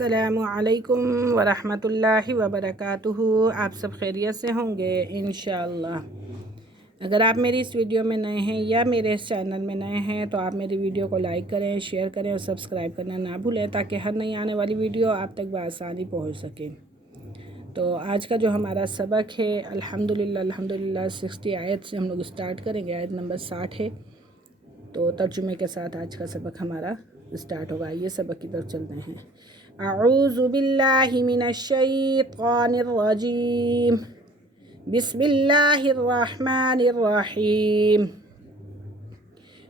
अस्सलामु अलैकुम वरहमतुल्लाहि वबरकातुहू। आप सब खैरियत से होंगे इंशाअल्लाह। अगर आप मेरी इस वीडियो में नए हैं या मेरे इस चैनल में नए हैं तो आप मेरी वीडियो को लाइक करें, शेयर करें और सब्सक्राइब करना ना भूलें ताकि हर नई आने वाली वीडियो आप तक बआसानी पहुँच सके। तो आज का जो हमारा सबक है अल्हम्दुलिल्लाह 60 आयत से हम लोग स्टार्ट करेंगे। आयत नंबर 60 है। तो तर्जुमे के साथ आज का सबक हमारा स्टार्ट होगा। ये सबक की तरफ चलते हैं। अऊज़ु बिल्लाहि मिनश शैतानिर रजीम, बिस्मिल्लाहिर रहमानिर रहीम।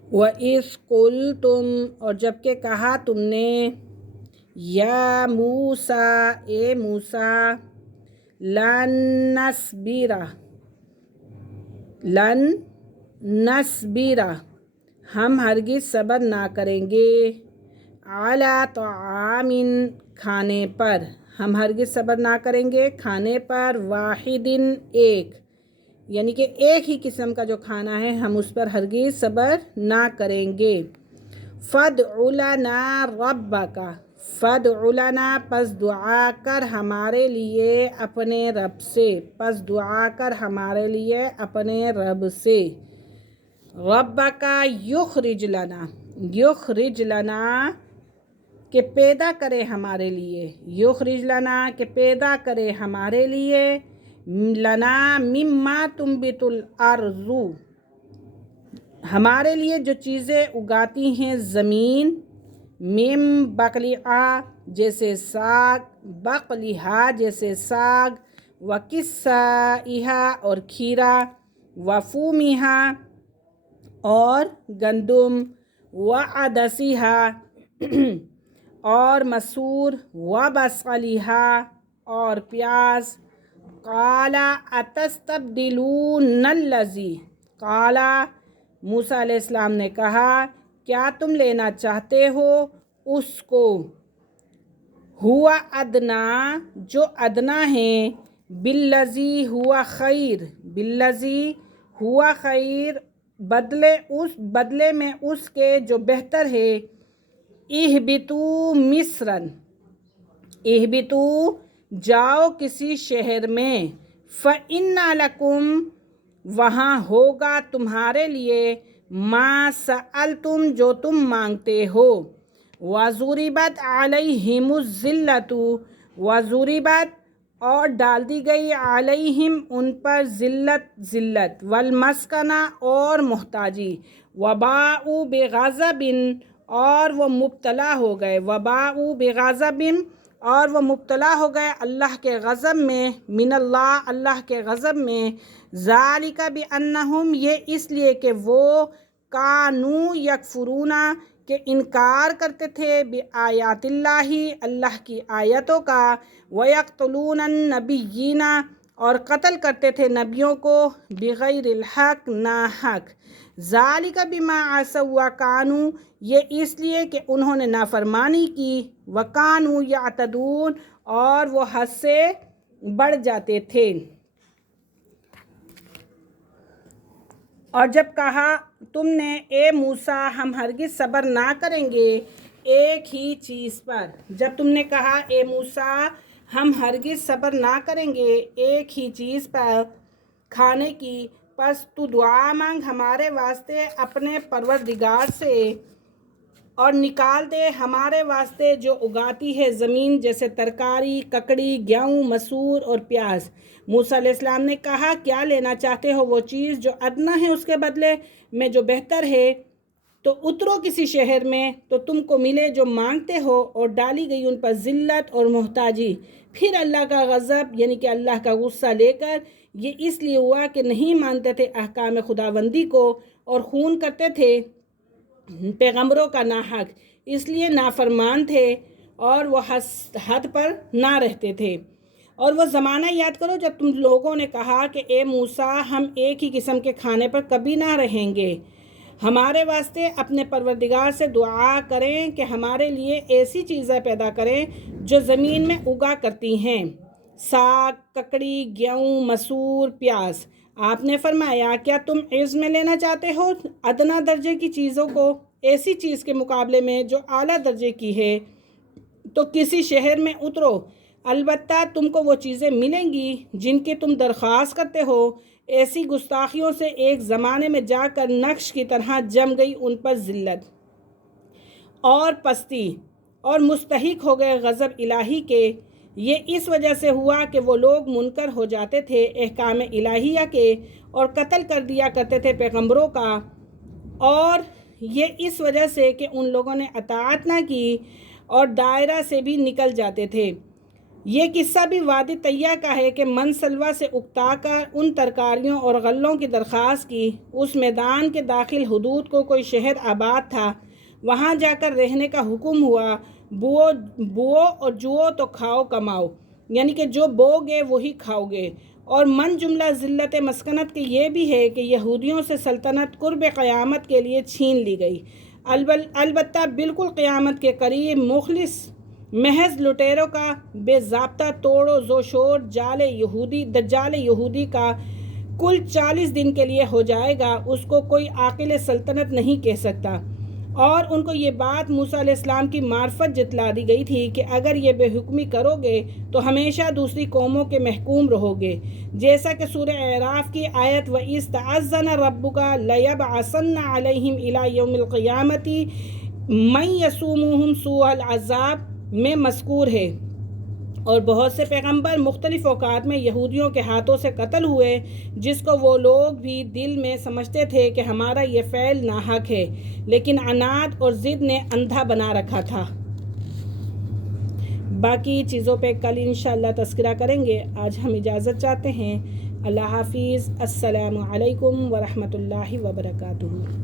व इज़ कुल्तुम, और जबकि कहा तुमने, या मूसा, ए मूसा, लन नस्बिरा, हम हरगिज़ सब्र ना करेंगे, अला तआमिन, खाने पर, हम हरगिज़ सब्र ना करेंगे खाने पर, वाहिदिन, एक, यानी कि एक ही किस्म का जो खाना है हम उस पर हरगिज़ सब्र ना करेंगे। फदउ लना रब्बका, फदउ लना, पस दुआ कर हमारे लिए अपने रब से, पस दुआ कर हमारे लिए अपने रब से। रब्बका युखरिज लना, युखरिज लना के पैदा करे हमारे लिए, युखरिज लना के पैदा करे हमारे लिए, लना मिम्मा तुम्बितुल अर्ज़ु, हमारे लिए जो चीज़ें उगाती हैं ज़मीन, मिम बकलिहा, जैसे साग, बकलिहा जैसे साग, व किस्साइहा, और खीरा, वफूमिहा, और गंदुम, व अदसिहा, और मसूर, व बसलिहा, और प्याज। काला अतस्तब्दिलूनल्लज़ी, काला, मूसा अलैहिस्सलाम ने कहा, क्या तुम लेना चाहते हो उसको, हुआ अदना, जो अदना है, बिल्लज़ी हुआ खैर, बिल्लज़ी हुआ खैर, बदले में उसके जो बेहतर है। इहबितू मिस्रन, इहबितू, जाओ किसी शहर में, फ़इन्ना लकुम, वहाँ होगा तुम्हारे लिए, मा सअलतुम, जो तुम मांगते हो। वज़ुरिबत अलैहिमुज़्ज़िल्लतु, वज़ुरिबत, और डाल दी गई, अलैहिम, उन पर, ज़िल्लत, वलमस्कना, और मोहताजी, वबाउ बेग़ज़बिन, और वो मुब्तला हो गए, वबाउ बेग़ज़बिन, और वो मुब्तला हो गए अल्लाह के गज़ब में, मिनल्लाह, अल्लाह के गज़ब में। ज़ालिका बिअन्नहुम, ये इसलिए कि वो, कानू यकफुरूना, के इनकार करते थे, बिआयातिल्लाही, अल्लाह की आयतों का, वयक़्तुलूनन नबिय्यीना, और कत्ल करते थे नबियों को, बिग़ैरिल हक़, ना हक़। ज़ालिका बिमा असौ व कानू, ये इसलिए कि उन्होंने नाफरमानी की, व कानू यातदून, और वो हद से बढ़ जाते थे। और जब कहा तुमने, ए मूसा, हम हरगिज़ सब्र ना करेंगे एक ही चीज़ पर, जब तुमने कहा ए मूसा हम हरगिज़ सब्र ना करेंगे एक ही चीज़ पर खाने की, बस तू दुआ मांग हमारे वास्ते अपने परवरदिगार से, और निकाल दे हमारे वास्ते जो उगाती है ज़मीन, जैसे तरकारी, ककड़ी, गेहूँ, मसूर और प्याज। मूसा अलैहिस्सलाम ने कहा, क्या लेना चाहते हो वो चीज़ जो अदना है उसके बदले में जो बेहतर है। तो उतरो किसी शहर में तो तुमको मिले जो मांगते हो, और डाली गई उन पर ज़िल्लत और मोहताजी। फिर अल्लाह का गज़ब, यानी कि अल्लाह का गुस्सा लेकर, ये इसलिए हुआ कि नहीं मानते थे अहकाम खुदाबंदी को, और खून करते थे पैगम्बरों का नाहक, इसलिए नाफरमान थे, और वो हद पर ना रहते थे। और वो ज़माना याद करो जब तुम लोगों ने कहा कि ए मूसा, हम एक ही किस्म के खाने पर कभी ना रहेंगे, हमारे वास्ते अपने परवरदिगार से दुआ करें कि हमारे लिए ऐसी चीज़ें पैदा करें जो ज़मीन में उगा करती हैं, साग, ककड़ी, गेहूँ, मसूर, प्याज। आपने फरमाया, क्या तुम इज़्म लेना चाहते हो अदना दर्जे की चीज़ों को ऐसी चीज़ के मुकाबले में जो आला दर्जे की है। تو کسی شہر میں اترو، البتہ تم کو وہ چیزیں ملیں گی جن کی تم درخواست کرتے ہو۔ ایسی گستاخیوں سے ایک زمانے میں جا کر نقش کی طرح جم گئی ان پر ذلت اور پستی، اور مستحق ہو گئے غضب الہی کے۔ یہ اس وجہ سے ہوا کہ وہ لوگ منکر ہو جاتے تھے احکام الہیہ کے اور قتل کر دیا کرتے تھے پیغمبروں کا، اور یہ اس وجہ سے کہ ان لوگوں نے اطاعت نہ کی اور دائرہ سے بھی نکل جاتے تھے۔ یہ قصہ بھی وادی طیہ کا ہے کہ من سلوہ سے اکتا کر ان ترکاریوں اور غلوں کی درخواست کی۔ اس میدان کے داخل حدود کو کوئی شہر آباد تھا، وہاں جا کر رہنے کا حکم ہوا۔ بو اور جوؤ تو کھاؤ کماؤ، یعنی کہ جو بو گے وہی کھاؤ گے۔ اور من جملہ ذلت مسکنت کی یہ بھی ہے کہ یہودیوں سے سلطنت قرب قیامت کے لیے چھین لی گئی، البتہ بالکل قیامت کے قریب مخلص محض لٹیروں کا بے ضابطہ توڑ و زوشور دجال یہودی کا کل 40 دن کے لیے ہو جائے گا، اس کو کوئی عاقل سلطنت نہیں کہہ سکتا۔ اور ان کو یہ بات موسیٰ علیہ السلام کی معرفت جتلا دی گئی تھی کہ اگر یہ بے حکمی کرو گے تو ہمیشہ دوسری قوموں کے محکوم رہو گے، جیسا کہ سورہ اعراف کی آیت وَإِذْ تَعَذَّنَ رَبُّكَ لَيَبْعَثَنَّ عَلَيْهِمْ إِلَى يَوْمِ الْقِيَامَةِ مَن يَسُومُهُمْ سُوءَ الْعَذَابِ میں مذکور ہے۔ اور بہت سے پیغمبر مختلف اوقات میں یہودیوں کے ہاتھوں سے قتل ہوئے، جس کو وہ لوگ بھی دل میں سمجھتے تھے کہ ہمارا یہ فعل ناحق ہے، لیکن عناد اور ضد نے اندھا بنا رکھا تھا۔ باقی چیزوں پہ کل انشاءاللہ تذکرہ کریں گے۔ آج ہم اجازت چاہتے ہیں۔ اللہ حافظ۔ السلام علیکم ورحمۃ اللہ وبرکاتہ۔